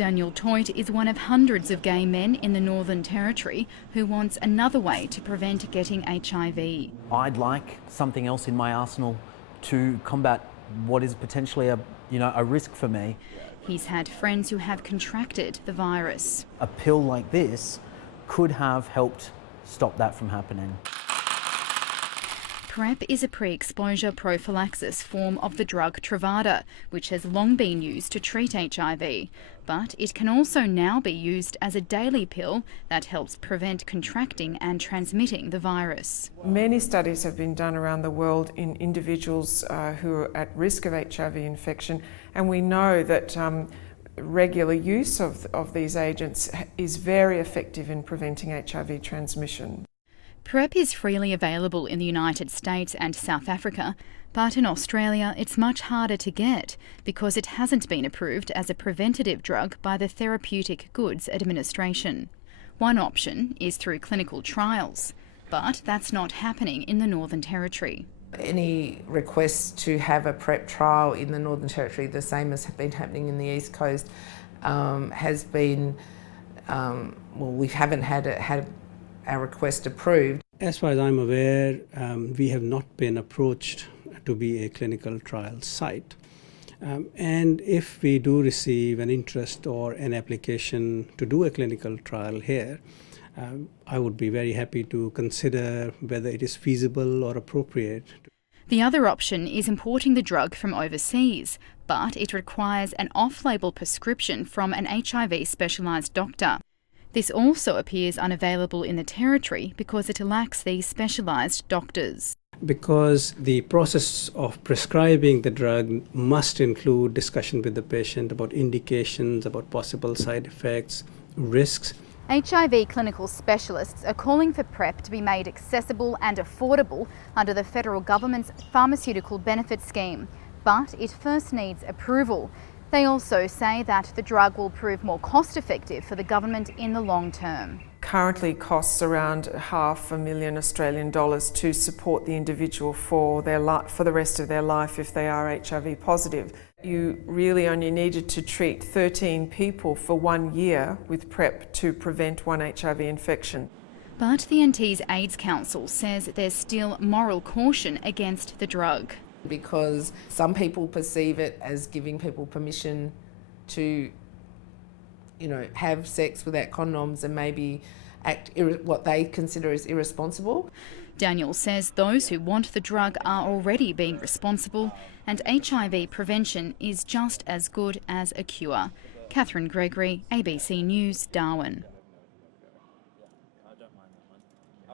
Daniel Toit is one of hundreds of gay men in the Northern Territory who wants another way to prevent getting HIV. I'd like something else in my arsenal to combat what is potentially a risk for me. He's had friends who have contracted the virus. A pill like this could have helped stop that from happening. PrEP is a pre-exposure prophylaxis form of the drug Truvada, which has long been used to treat HIV. But it can also now be used as a daily pill that helps prevent contracting and transmitting the virus. Many studies have been done around the world in individuals who are at risk of HIV infection, and we know that regular use of these agents is very effective in preventing HIV transmission. PrEP is freely available in the United States and South Africa, but in Australia it's much harder to get because it hasn't been approved as a preventative drug by the Therapeutic Goods Administration. One option is through clinical trials, but that's not happening in the Northern Territory. Any request to have a PrEP trial in the Northern Territory, the same as been happening in the East Coast, has been, we haven't had our request approved. As far as I'm aware, we have not been approached to be a clinical trial site. And if we do receive an interest or an application to do a clinical trial here, I would be very happy to consider whether it is feasible or appropriate. The other option is importing the drug from overseas, but it requires an off-label prescription from an HIV specialised doctor. This also appears unavailable in the Territory because it lacks these specialised doctors. Because the process of prescribing the drug must include discussion with the patient about indications, about possible side effects, risks. HIV clinical specialists are calling for PrEP to be made accessible and affordable under the federal government's pharmaceutical benefit scheme. But it first needs approval. They also say that the drug will prove more cost-effective for the government in the long term. Currently costs around $500,000 Australian to support the individual for the rest of their life if they are HIV positive. You really only needed to treat 13 people for 1 year with PrEP to prevent one HIV infection. But the NT's AIDS Council says there's still moral caution against the drug. Because some people perceive it as giving people permission to, have sex without condoms and maybe act what they consider as irresponsible. Daniel says those who want the drug are already being responsible, and HIV prevention is just as good as a cure. Catherine Gregory, ABC News, Darwin.